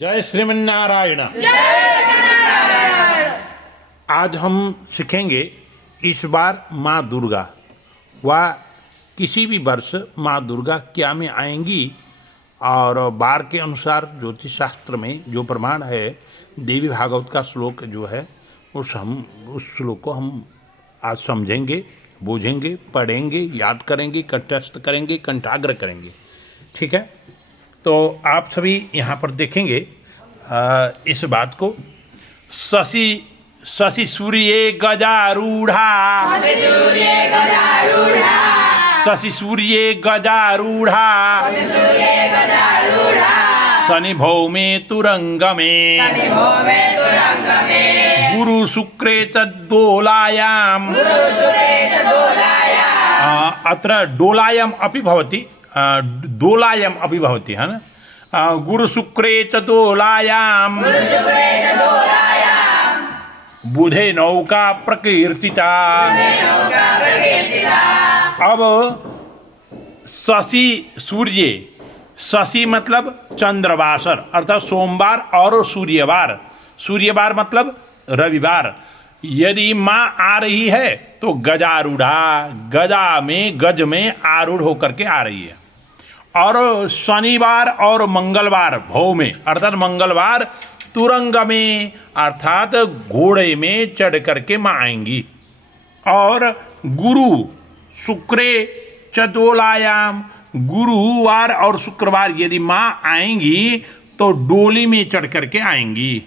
जय श्रीमन्नारायण। आज हम सीखेंगे इस बार माँ दुर्गा व किसी भी वर्ष माँ दुर्गा क्या में आएंगी और बार के अनुसार ज्योतिष शास्त्र में जो प्रमाण है देवी भागवत का श्लोक जो है उस श्लोक को हम आज समझेंगे, बूझेंगे, पढ़ेंगे, याद करेंगे, कंठस्थ करेंगे, कंठाग्र करेंगे। ठीक है, तो आप सभी यहाँ पर देखेंगे इस बात को। शशि सूर्ये गजारूढ़ा, शशि सूर्ये गजारूढ़ा, शनि भौमे तुरंगमे, गुरु शुक्रे च दोलायाम। अत्र डोलायम अपि भवति, दोलायम अपि भवति, है ना। गुरु शुक्रे च दोलायाम, बुधे नौका प्रकीर्तिता। अब शशि सूर्य, शशि मतलब चंद्रवासर अर्थात सोमवार और सूर्यवार, सूर्यवार मतलब रविवार। यदि माँ आ रही है तो गजारूढ़ा, गजा में गज में आरूढ़ होकर के आ रही है। और शनिवार और मंगलवार भौ में अर्थात मंगलवार तुरंग में अर्थात घोड़े में चढ़ करके माँ आएंगी। और गुरु शुक्रे चदोलायाम, गुरुवार और शुक्रवार यदि माँ आएंगी तो डोली में चढ़ करके आएंगी।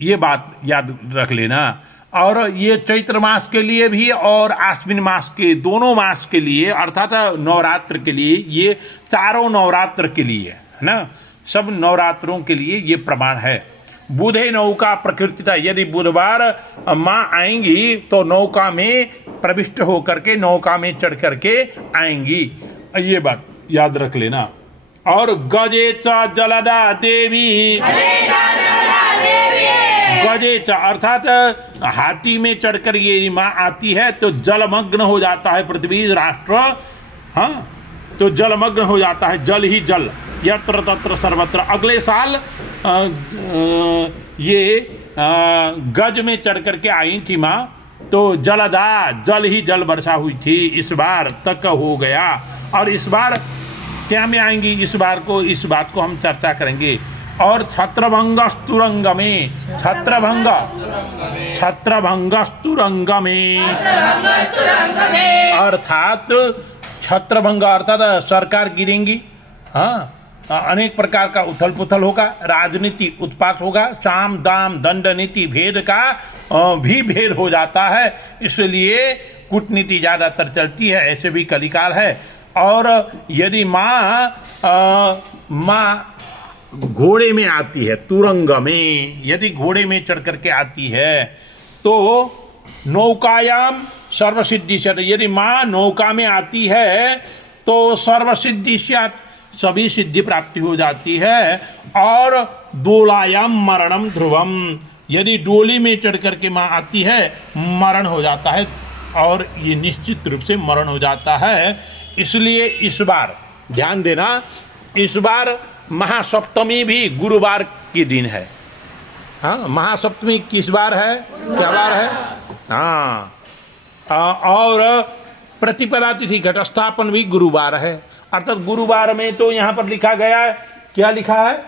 ये बात याद रख लेना। और ये चैत्र मास के लिए भी और आश्विन मास के दोनों मास के लिए अर्थात नवरात्र के लिए, ये चारों नवरात्र के लिए है ना, सब नवरात्रों के लिए ये प्रमाण है। बुधे नौका प्रकृतिता, यदि बुधवार माँ आएंगी तो नौका में प्रविष्ट होकर के नौका में चढ़ करके आएंगी। ये बात याद रख लेना। और गजे च जलदा देवी, गजे च अर्थात हाथी में चढ़कर ये माँ आती है तो जलमग्न हो जाता है पृथ्वी राष्ट्र। हाँ, तो जलमग्न हो जाता है, जल ही जल, यत्र तत्र सर्वत्र। अगले साल ये गज में चढ़ करके आई थी माँ तो जलदा, जल ही जल वर्षा हुई थी। इस बार तक हो गया। और इस बार क्या में आएंगी, इस बार को, इस बात को हम चर्चा करेंगे। और छत्रभंगस्तुरंग में, छत्रभंग, छत्रभंगस्तुरंग में अर्थात छत्रभंग अर्थात सरकार गिरेंगी। हाँ, अनेक प्रकार का उथल पुथल होगा, राजनीति उत्पात होगा, साम दाम दंड नीति भेद का भी भेद हो जाता है, इसलिए कूटनीति ज़्यादातर चलती है। ऐसे भी कलिकाल है। और यदि माँ घोड़े में आती है तुरंग में, यदि घोड़े में चढ़ करके आती है तो नौकायाम सर्वसिद्धि से, यदि माँ नौका में आती है तो सर्वसिद्धि से सभी सिद्धि प्राप्ति हो जाती है। और दोलायाम मरणम ध्रुवम, यदि डोली में चढ़ करके माँ आती है मरण हो जाता है, और ये निश्चित रूप से मरण हो जाता है। इसलिए इस बार ध्यान देना, इस बार महासप्तमी भी गुरुवार के दिन है। हाँ, महासप्तमी किस बार है, क्या बार है? हाँ, और प्रतिपदा तिथि घटस्थापन भी गुरुवार है। अर्थात गुरुवार में तो यहाँ पर लिखा गया है, क्या लिखा है?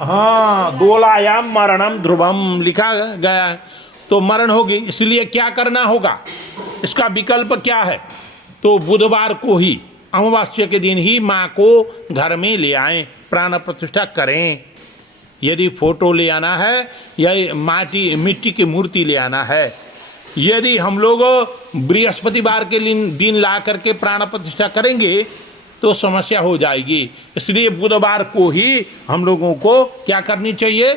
हाँ, दोलायाम मरणम ध्रुवम लिखा गया है, तो मरण होगी। इसलिए क्या करना होगा, इसका विकल्प क्या है? तो बुधवार को ही, अमावस्या के दिन ही माँ को घर में ले आएं, प्राण प्रतिष्ठा करें। यदि फोटो ले आना है या मिट्टी की मूर्ति ले आना है, यदि हम लोग बृहस्पतिवार के दिन ला करके प्राण प्रतिष्ठा करेंगे तो समस्या हो जाएगी। इसलिए बुधवार को ही हम लोगों को क्या करनी चाहिए,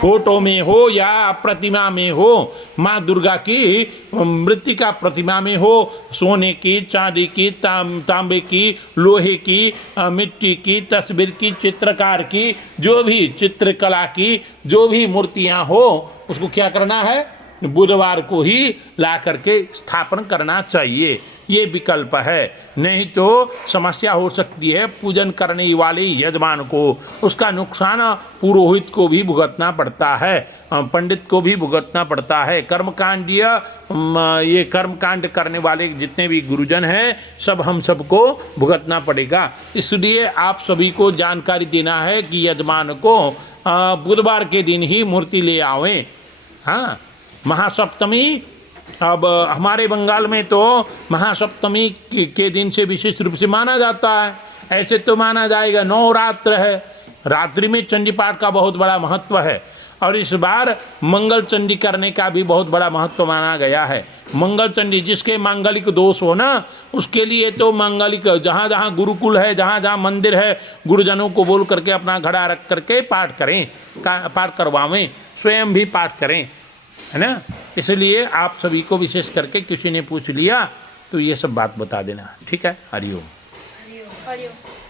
फोटो में हो या प्रतिमा में हो, माँ दुर्गा की मृत्तिका प्रतिमा में हो, सोने की, चांदी की, तांबे की, लोहे की, मिट्टी की, तस्वीर की, चित्रकार की, जो भी चित्रकला की जो भी मूर्तियाँ हो, उसको क्या करना है, बुधवार को ही ला करके स्थापन करना चाहिए। ये विकल्प है, नहीं तो समस्या हो सकती है। पूजन करने वाले यजमान को उसका नुकसान पुरोहित को भी भुगतना पड़ता है, पंडित को भी भुगतना पड़ता है। कर्मकांडीय ये कर्मकांड करने वाले जितने भी गुरुजन हैं सब हम सबको भुगतना पड़ेगा। इसलिए आप सभी को जानकारी देना है कि यजमान को बुधवार के दिन ही मूर्ति ले आवें। हाँ, महासप्तमी, अब हमारे बंगाल में तो महासप्तमी के दिन से विशेष रूप से माना जाता है। ऐसे तो माना जाएगा नवरात्र है, रात्रि में चंडी पाठ का बहुत बड़ा महत्व है और इस बार मंगल चंडी करने का भी बहुत बड़ा महत्व माना गया है। मंगल चंडी जिसके मांगलिक दोष हो ना, उसके लिए तो मांगलिक जहाँ जहाँ गुरुकुल है, जहाँ जहाँ मंदिर है, गुरुजनों को बोल करके अपना घड़ा रख करके पाठ करें, पाठ करवावें, स्वयं भी पाठ करें, है ना। इसलिए आप सभी को विशेष करके किसी ने पूछ लिया तो ये सब बात बता देना, ठीक है। हरिओम। हरिओम।